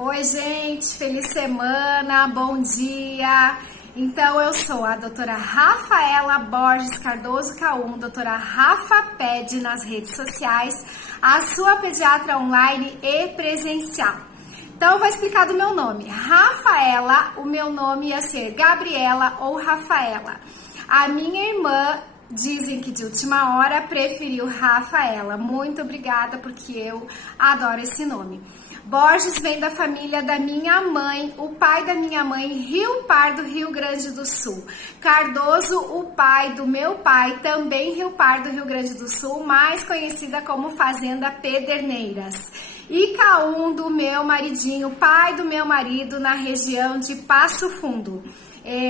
Oi, gente, feliz semana, bom dia. Então, eu sou a doutora Rafaela Borges Cardoso Caum, doutora Rafa Ped nas redes sociais, a sua pediatra online e presencial. Então, eu vou explicar do meu nome. Rafaela, o meu nome ia ser Gabriela ou Rafaela. A minha irmã, dizem que de última hora, preferiu Rafaela. Muito obrigada, porque eu adoro esse nome. Borges vem da família da minha mãe, o pai da minha mãe, Rio Pardo, Rio Grande do Sul. Cardoso, o pai do meu pai, também Rio Pardo, Rio Grande do Sul, mais conhecida como Fazenda Pederneiras. E Caum, do meu maridinho, pai do meu marido, na região de Passo Fundo.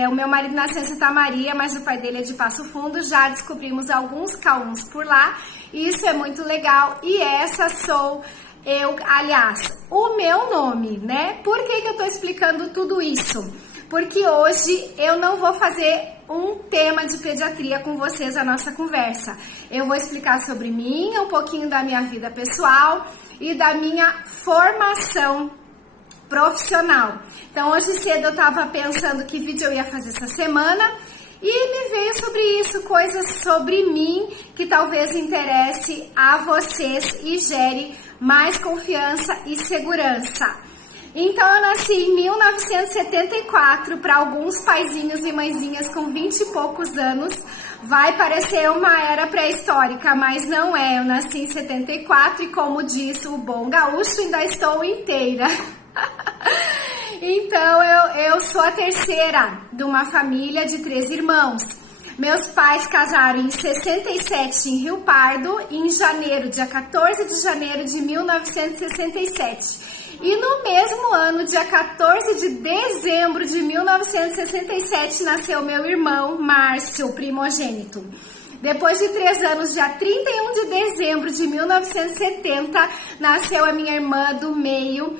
O meu marido nasceu em Santa Maria, mas o pai dele é de Passo Fundo. Já descobrimos alguns Cauns por lá, isso é muito legal. E essa sou eu, aliás, o meu nome, né? Por que eu tô explicando tudo isso? Porque hoje eu não vou fazer um tema de pediatria com vocês, a nossa conversa. Eu vou explicar sobre mim, um pouquinho da minha vida pessoal e da minha formação profissional. Então, hoje cedo eu tava pensando que vídeo eu ia fazer essa semana e me veio sobre isso, coisas sobre mim que talvez interesse a vocês e gere mais confiança e segurança. Então, eu nasci em 1974, para alguns paizinhos e mãezinhas com 20 e poucos anos, vai parecer uma era pré-histórica, mas não é. Eu nasci em 74 e, como disse o bom gaúcho, ainda estou inteira. Então, eu sou a terceira de uma família de 3 irmãos. Meus pais casaram em 67 em Rio Pardo, em janeiro, dia 14 de janeiro de 1967. E no mesmo ano, dia 14 de dezembro de 1967, nasceu meu irmão Márcio, primogênito. Depois de 3 anos, dia 31 de dezembro de 1970, nasceu a minha irmã do meio,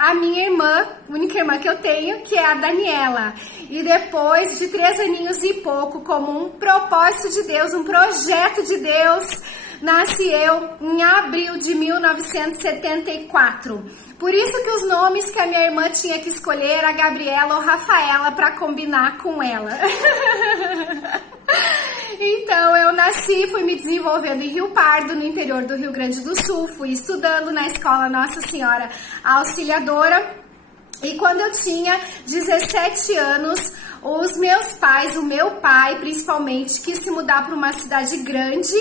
a minha irmã, única irmã que eu tenho, que é a Daniela. E depois de 3 aninhos e pouco, como um propósito de Deus, um projeto de Deus, nasci eu em abril de 1974. Por isso que os nomes que a minha irmã tinha que escolher era Gabriela ou Rafaela para combinar com ela. Então, eu nasci, fui me desenvolvendo em Rio Pardo, no interior do Rio Grande do Sul. Fui estudando na escola Nossa Senhora Auxiliadora. E quando eu tinha 17 anos, os meus pais, o meu pai principalmente, quis se mudar para uma cidade grande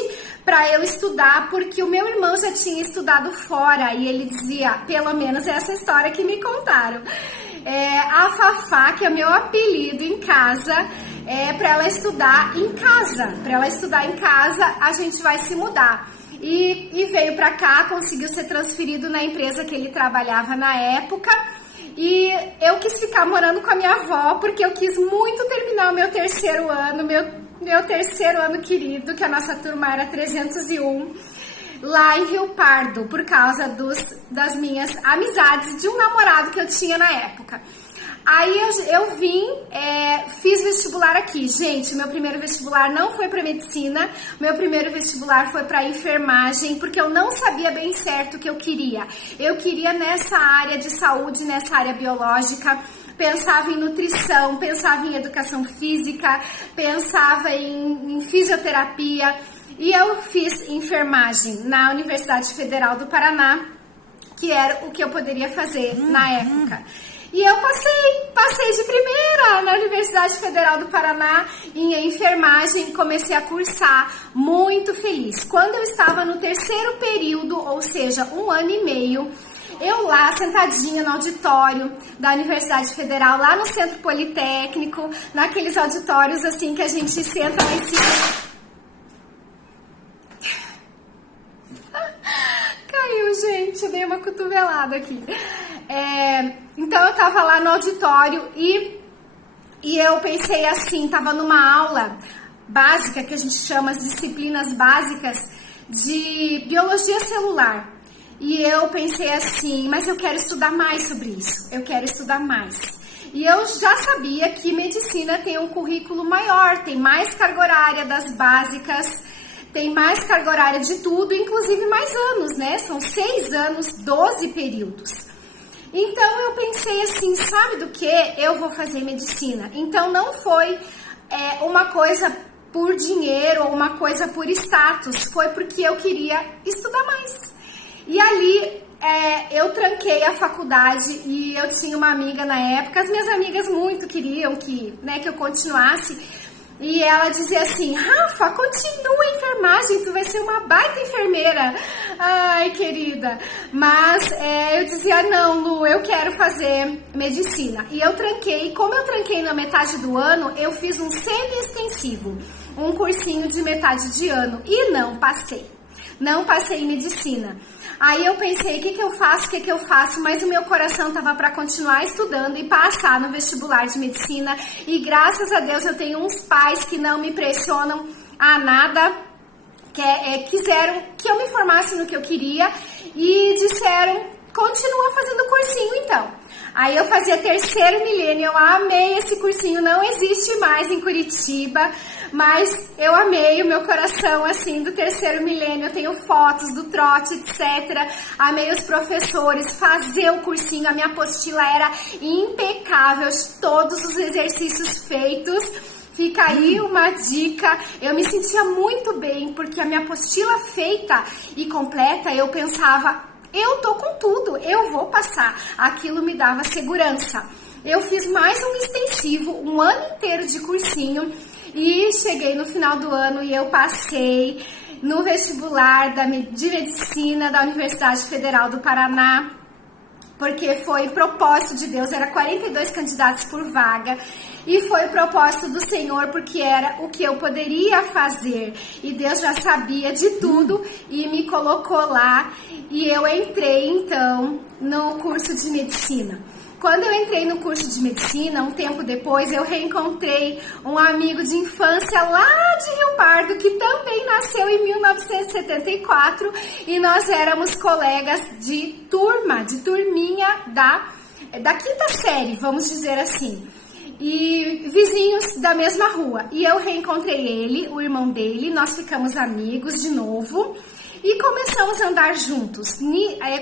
para eu estudar, porque o meu irmão já tinha estudado fora e ele dizia, pelo menos essa história que me contaram. A Fafá, que é meu apelido em casa, para ela estudar em casa. Para ela estudar em casa, a gente vai se mudar. E veio para cá, conseguiu ser transferido na empresa que ele trabalhava na época. E eu quis ficar morando com a minha avó, porque eu quis muito terminar o meu terceiro ano, meu terceiro ano querido, que a nossa turma era 301, lá em Rio Pardo, por causa das minhas amizades, de um namorado que eu tinha na época. Aí eu vim, fiz vestibular aqui. Gente, meu primeiro vestibular não foi para medicina, meu primeiro vestibular foi para enfermagem, porque eu não sabia bem certo o que eu queria. Eu queria nessa área de saúde, nessa área biológica, pensava em nutrição, pensava em educação física, pensava em fisioterapia, e eu fiz enfermagem na Universidade Federal do Paraná, que era o que eu poderia fazer na época. E eu passei de primeira na Universidade Federal do Paraná em enfermagem, comecei a cursar muito feliz. Quando eu estava no terceiro período, ou seja, 1 ano e meio, eu lá sentadinha no auditório da Universidade Federal, lá no Centro Politécnico, naqueles auditórios assim que a gente senta lá em cima. Caiu, gente, eu dei uma cotovelada aqui. Então eu tava lá no auditório e eu pensei assim, tava numa aula básica, que a gente chama as disciplinas básicas de biologia celular. E eu pensei assim, mas eu quero estudar mais sobre isso, eu quero estudar mais. E eu já sabia que medicina tem um currículo maior, tem mais carga horária das básicas, tem mais carga horária de tudo, inclusive mais anos, né? São 6 anos, 12 períodos. Então eu pensei assim, sabe do que? Eu vou fazer medicina. Então não foi uma coisa por dinheiro ou uma coisa por status, foi porque eu queria estudar mais. E ali eu tranquei a faculdade e eu tinha uma amiga na época, as minhas amigas muito queriam que eu continuasse. E ela dizia assim, Rafa, continua a enfermagem, tu vai ser uma baita enfermeira. Ai, querida. Mas eu dizia, não, Lu, eu quero fazer medicina. E eu tranquei, como eu tranquei na metade do ano, eu fiz um semi-extensivo, um cursinho de metade de ano. E não passei em medicina. Aí eu pensei, o que eu faço? Mas o meu coração estava para continuar estudando e passar no vestibular de medicina. E graças a Deus eu tenho uns pais que não me pressionam a nada, quiseram que eu me formasse no que eu queria e disseram, continua fazendo cursinho então. Aí eu fazia terceiro milênio, eu amei esse cursinho, não existe mais em Curitiba, mas eu amei o meu coração, assim, do terceiro milênio, eu tenho fotos do trote, etc. Amei os professores, fazer o cursinho, a minha apostila era impecável, todos os exercícios feitos. Fica aí uma dica, eu me sentia muito bem, porque a minha apostila feita e completa, eu pensava, eu tô com tudo, eu vou passar. Aquilo me dava segurança. Eu fiz mais um extensivo, um ano inteiro de cursinho, e cheguei no final do ano e eu passei no vestibular de medicina da Universidade Federal do Paraná, porque foi propósito de Deus, era 42 candidatos por vaga, e foi propósito do Senhor, porque era o que eu poderia fazer, e Deus já sabia de tudo, e me colocou lá, e eu entrei então no curso de medicina. Quando eu entrei no curso de medicina, um tempo depois, eu reencontrei um amigo de infância lá de Rio Pardo, que também nasceu em 1974, e nós éramos colegas de turminha da quinta série, vamos dizer assim, e vizinhos da mesma rua. E eu reencontrei ele, o irmão dele, nós ficamos amigos de novo, e começamos a andar juntos.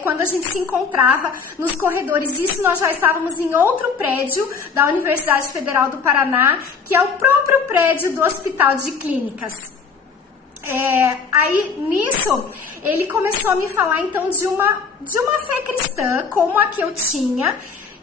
Quando a gente se encontrava nos corredores, isso nós já estávamos em outro prédio da Universidade Federal do Paraná, que é o próprio prédio do Hospital de Clínicas. Aí nisso ele começou a me falar então de uma fé cristã, como a que eu tinha,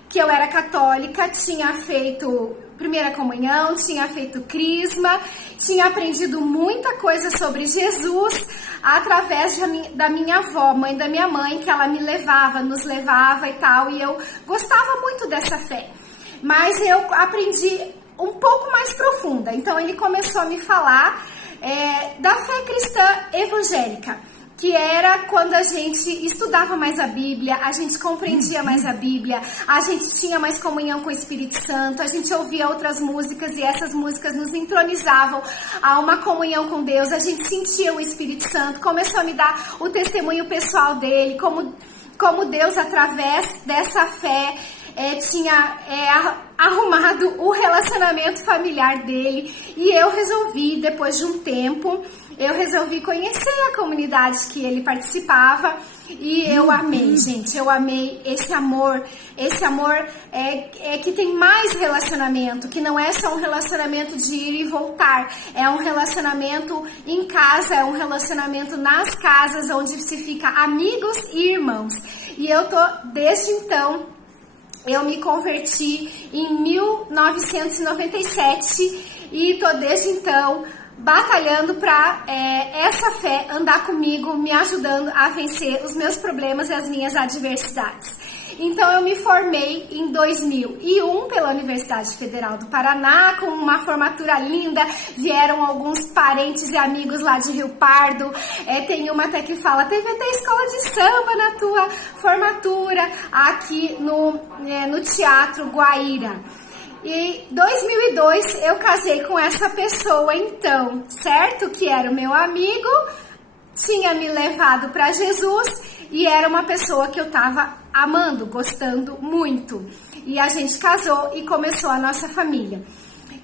que eu era católica, tinha feito primeira comunhão, tinha feito crisma, tinha aprendido muita coisa sobre Jesus através da minha avó, mãe da minha mãe, que ela nos levava e tal, e eu gostava muito dessa fé. Mas eu aprendi um pouco mais profunda, então ele começou a me falar da fé cristã evangélica, que era quando a gente estudava mais a Bíblia, a gente compreendia mais a Bíblia, a gente tinha mais comunhão com o Espírito Santo, a gente ouvia outras músicas e essas músicas nos entronizavam a uma comunhão com Deus, a gente sentia o Espírito Santo, começou a me dar o testemunho pessoal dele, como Deus, através dessa fé, tinha arrumado o relacionamento familiar dele, e eu resolvi, depois de um tempo, eu resolvi conhecer a comunidade que ele participava, e eu amei, gente, eu amei esse amor que tem mais relacionamento, que não é só um relacionamento de ir e voltar, é um relacionamento em casa, é um relacionamento nas casas, onde se fica amigos e irmãos, e eu tô, desde então, eu me converti em 1997, e tô desde então batalhando para essa fé andar comigo, me ajudando a vencer os meus problemas e as minhas adversidades. Então eu me formei em 2001 pela Universidade Federal do Paraná, com uma formatura linda, vieram alguns parentes e amigos lá de Rio Pardo, tem uma até que fala, teve até escola de samba na tua formatura, aqui no Teatro Guaíra. E em 2002 eu casei com essa pessoa então, certo? Que era o meu amigo, tinha me levado para Jesus e era uma pessoa que eu tava amando, gostando muito. E a gente casou e começou a nossa família.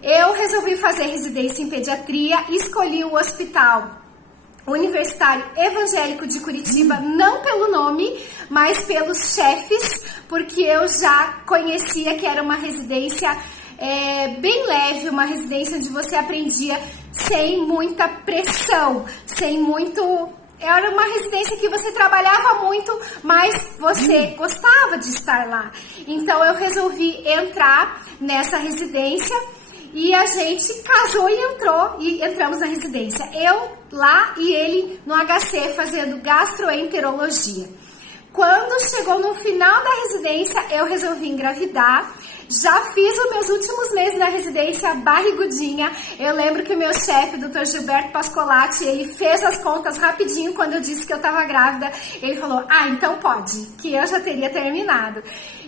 Eu resolvi fazer residência em pediatria, escolhi o hospital Universitário Evangélico de Curitiba, não pelo nome, mas pelos chefes, porque eu já conhecia que era uma residência bem leve, uma residência onde você aprendia sem muita pressão, sem muito... Era uma residência que você trabalhava muito, mas você gostava de estar lá. Então eu resolvi entrar nessa residência e a gente casou e entramos na residência. Eu lá e ele no HC fazendo gastroenterologia. Quando chegou no final da residência, eu resolvi engravidar. Já fiz os meus últimos meses na residência barrigudinha. Eu lembro que o meu chefe, o Dr. Gilberto Pascolati, ele fez as contas rapidinho quando eu disse que eu estava grávida. Ele falou, então pode, que eu já teria terminado.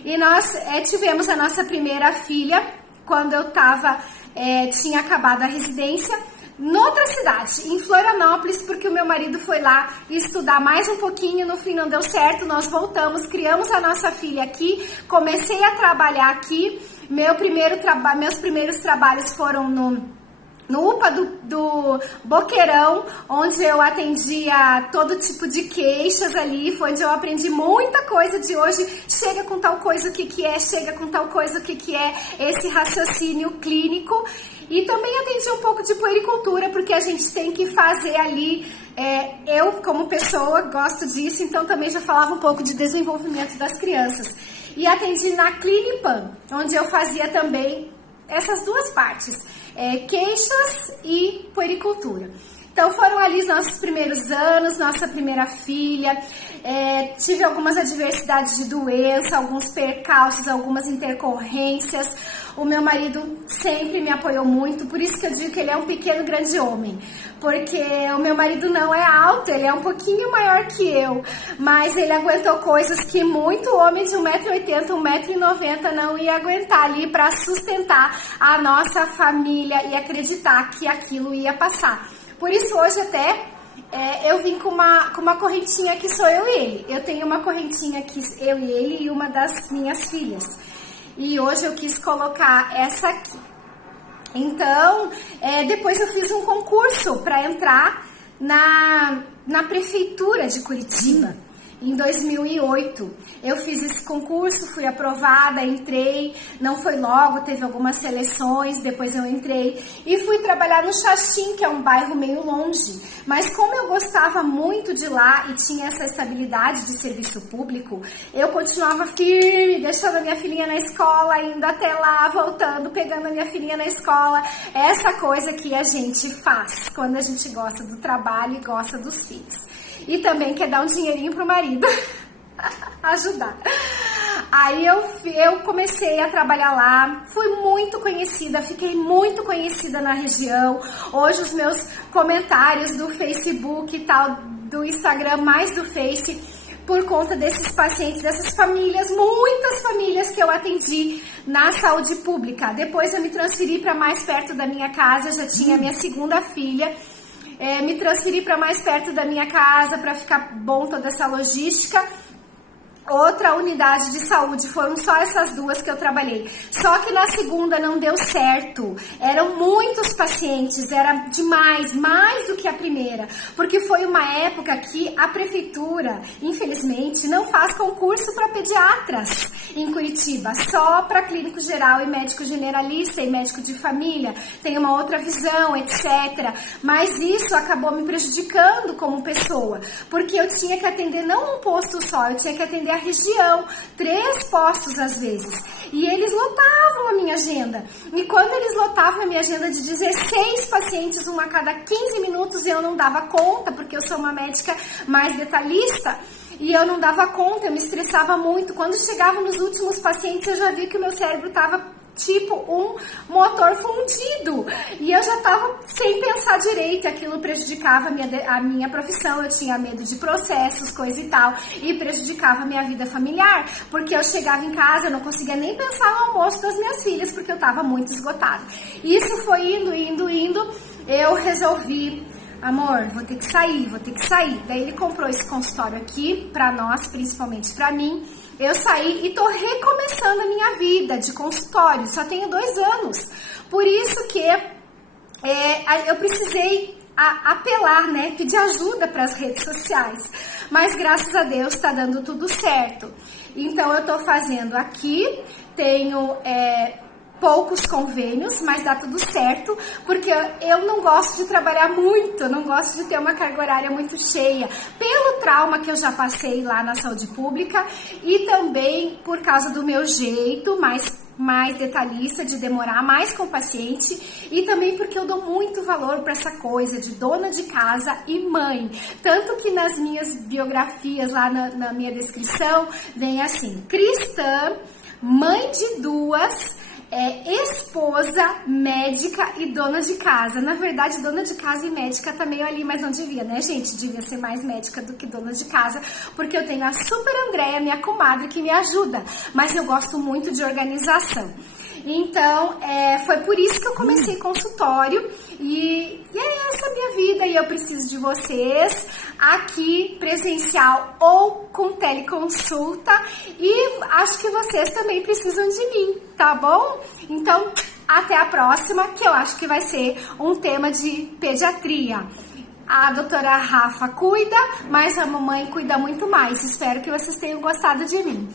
E nós tivemos a nossa primeira filha quando eu tinha acabado a residência. Noutra cidade, em Florianópolis, porque o meu marido foi lá estudar mais um pouquinho, no fim não deu certo, nós voltamos, criamos a nossa filha aqui, comecei a trabalhar aqui, meus primeiros trabalhos foram no UPA do Boqueirão, onde eu atendia todo tipo de queixas ali, foi onde eu aprendi muita coisa de hoje, chega com tal coisa o que é, chega com tal coisa o que é esse raciocínio clínico. E também atendi um pouco de puericultura, porque a gente tem que fazer ali, eu como pessoa gosto disso, então também já falava um pouco de desenvolvimento das crianças. E atendi na Clinipan, onde eu fazia também essas duas partes, queixas e puericultura. Então foram ali os nossos primeiros anos, nossa primeira filha, tive algumas adversidades de doença, alguns percalços, algumas intercorrências. O meu marido sempre me apoiou muito, por isso que eu digo que ele é um pequeno grande homem, porque o meu marido não é alto, ele é um pouquinho maior que eu, mas ele aguentou coisas que muito homem de 1,80m, 1,90m não ia aguentar ali para sustentar a nossa família e acreditar que aquilo ia passar. Por isso hoje até eu vim com uma correntinha que sou eu e ele. Eu tenho uma correntinha que eu e ele e uma das minhas filhas. E hoje eu quis colocar essa aqui. Então, depois eu fiz um concurso para entrar na prefeitura de Curitiba. Em 2008, eu fiz esse concurso, fui aprovada, entrei, não foi logo, teve algumas seleções, depois eu entrei e fui trabalhar no Xaxim, que é um bairro meio longe. Mas como eu gostava muito de lá e tinha essa estabilidade de serviço público, eu continuava firme, deixando a minha filhinha na escola, indo até lá, voltando, pegando a minha filhinha na escola. Essa coisa que a gente faz quando a gente gosta do trabalho e gosta dos filhos. E também quer dar um dinheirinho pro marido, ajudar. Aí eu comecei a trabalhar lá, fui muito conhecida, fiquei muito conhecida na região. Hoje os meus comentários do Facebook e tal, do Instagram, mais do Face, por conta desses pacientes, dessas famílias, muitas famílias que eu atendi na saúde pública. Depois eu me transferi para mais perto da minha casa, já tinha minha segunda filha. Me transferi para mais perto da minha casa para ficar bom toda essa logística. Outra unidade de saúde, foram só essas duas que eu trabalhei. Só que na segunda não deu certo. Eram muitos pacientes, era demais, mais do que a primeira. Porque foi uma época que a prefeitura, infelizmente, não faz concurso para pediatras em Curitiba. Só para clínico geral e médico generalista e médico de família. Tem uma outra visão, etc. Mas isso acabou me prejudicando como pessoa. Porque eu tinha que atender não um posto só, eu tinha que atender a região, 3 postos às vezes, e eles lotavam a minha agenda, e quando eles lotavam a minha agenda de 16 pacientes, uma a cada 15 minutos, eu não dava conta, porque eu sou uma médica mais detalhista, e eu não dava conta, eu me estressava muito. Quando chegava nos últimos pacientes, eu já vi que o meu cérebro estava tipo um motor fundido, e eu já estava sem pensar direito, aquilo prejudicava a minha profissão, eu tinha medo de processos, coisa e tal, e prejudicava a minha vida familiar, porque eu chegava em casa, eu não conseguia nem pensar no almoço das minhas filhas, porque eu estava muito esgotada. Isso foi indo, eu resolvi, amor, vou ter que sair. Daí ele comprou esse consultório aqui, pra nós, principalmente pra mim. Eu saí e tô recomeçando a minha vida de consultório, só tenho 2 anos. Por isso que eu precisei apelar, né, pedir ajuda para as redes sociais. Mas graças a Deus tá dando tudo certo. Então eu tô fazendo aqui, tenho poucos convênios, mas dá tudo certo, porque eu não gosto de trabalhar muito, eu não gosto de ter uma carga horária muito cheia, pelo trauma que eu já passei lá na saúde pública e também por causa do meu jeito mais detalhista, de demorar mais com o paciente, e também porque eu dou muito valor para essa coisa de dona de casa e mãe. Tanto que nas minhas biografias, lá na minha descrição, vem assim: cristã, mãe de duas, esposa, médica e dona de casa. Na verdade, dona de casa e médica tá meio ali, mas não devia, né, gente? Devia ser mais médica do que dona de casa, porque eu tenho a Super Andréia, minha comadre, que me ajuda. Mas eu gosto muito de organização. Então, foi por isso que eu comecei consultório e é essa a minha vida e eu preciso de vocês aqui presencial ou com teleconsulta e acho que vocês também precisam de mim, tá bom? Então, até a próxima, que eu acho que vai ser um tema de pediatria. A doutora Rafa cuida, mas a mamãe cuida muito mais. Espero que vocês tenham gostado de mim.